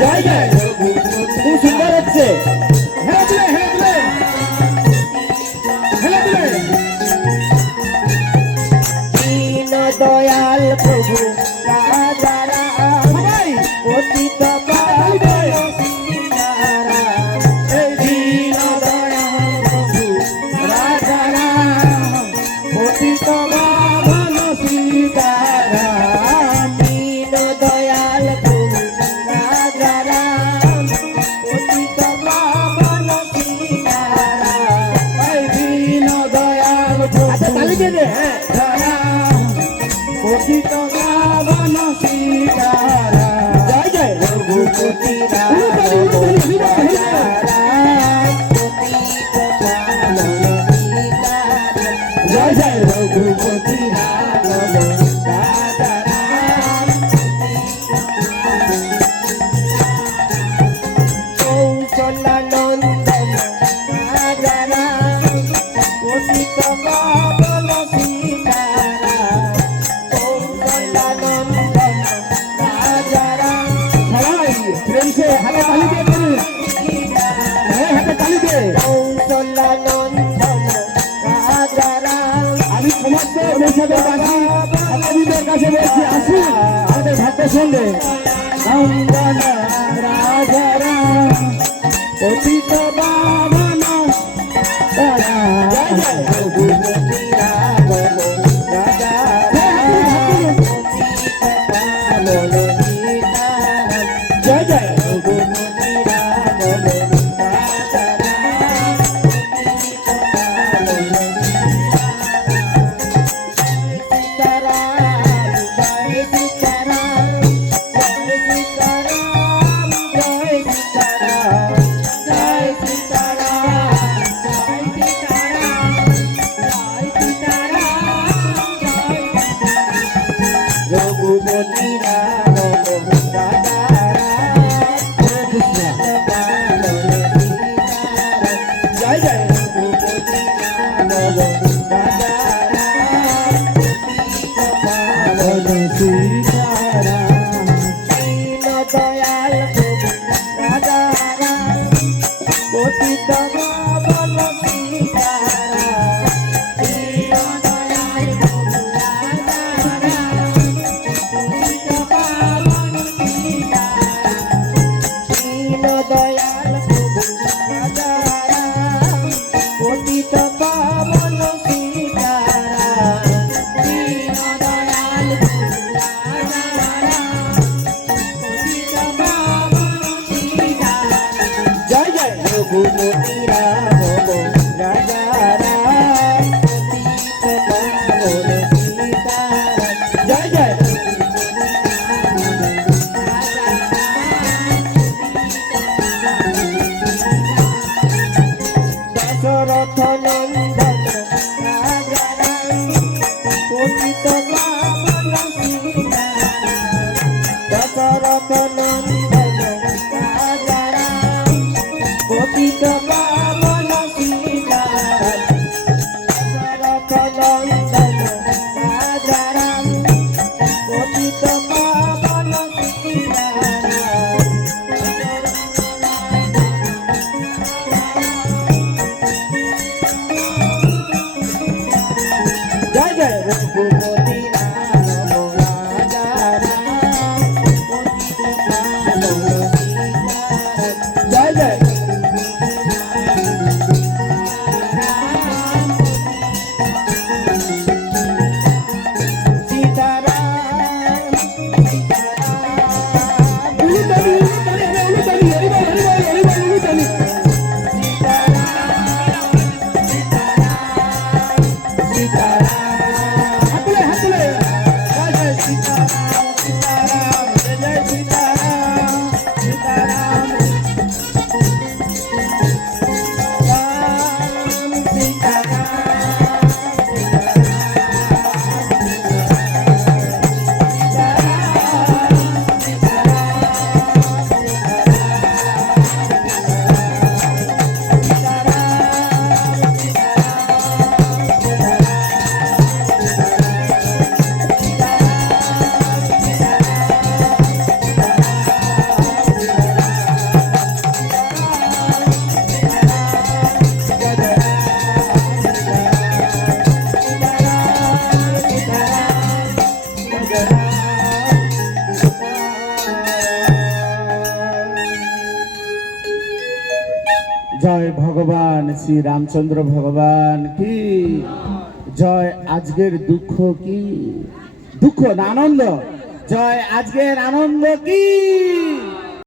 জয় জয় খুব সুন্দর হচ্ছে। হেলে দিলে হেলে দিলে হেলে দিলে। দীন দয়াল প্রভু রাজা রাম সবাই পতিত পাবন সীতারাম। এই দীন দয়াল প্রভু রাজা রাম পতিত পাবন সীতারাম। দীন দয়াল প্রভু রাজা রাম পতিত পাবন সীতারাম। এই দীন দয়াল প্রভু তালি দে রাম পতিত পাবন সীতারাম। জয় জয় রঘুপতি রাম পতিত পাবন সীতারাম। জয় জয় রঘুপতি রাম রাজা রাম কৌশলানন্দন রাজা রাম পতিত পাবন সীতারাম। কৌশলানন্দন রাজা রাম সবাই প্রেম সে হাতে তালি দিয়ে বলুন। হাতে তালি দিয়ে কৌশলানন্দন রাজা রাম। আমি সমস্ত দেশবাসী আপনাদের কাছে বলছি আসুন আমাদের ভক্ত সঙ্গে নন্দন রাজা রাম পতিত পাবন সীতারাম। জয় জয় রঘুপতি রাম রাজা রাম পতিত পাবন সীতারাম। জয় জয় রঘুপতি রাম রাজা রাম পতিত পাবন সীতারাম। জয় সীতারাম জয় সীতারাম জয় সীতারাম জয় সীতারাম জয় সীতারাম জয় সীতারাম জয় সীতারাম। রঘুপতি রাম রাজা রাম পতিত পাবন সীতারাম। জয় জয় রঘুপতি রাম রাজা রাম পতিত পাবন সীতারাম। দীন দয়াল প্রভু রাজা রাম পতিত পাবন সীতারাম। দীন দয়াল প্রভু রাজা রাম পতিত পাবন সীতারাম। দীন দয়াল প্রভু রাজা রাম পতিত পাবন সীতারাম। দীন দয়াল প্রভু রাজা রাম পতিত পাবন সীতারাম। জয় জয় রঘুপতি রাম রাজা রাম পতিত পাবন সীতারাম। জয় জয় দশরথ নন্দন রাজা রাম পতিত পাবন সীতারাম। দশরথ নন্দন রাজা রাম পতিত পাবন সীতারাম। দশরথ নন্দন রাজা রাম পতিত পাবন সীতারাম। জয় জয় রঘুপতি রাম রাজা রাম পতিত পাবন সীতারাম। জয় জয় সীতারাম সীতারাম উলুতালি উলুতালি উলুতালি হরিবল হরিবল হরিবল উলুতালি। সীতারাম সীতারাম হাতলে হাতলে। জয় জয় সীতারাম সীতারাম জয় জয় সীতারাম জয় ভগবান শ্রী রামচন্দ্র ভগবান কি জয়। আজকের দুঃখ কি, দুঃখ না আনন্দ, জয় আজকের আনন্দ কি।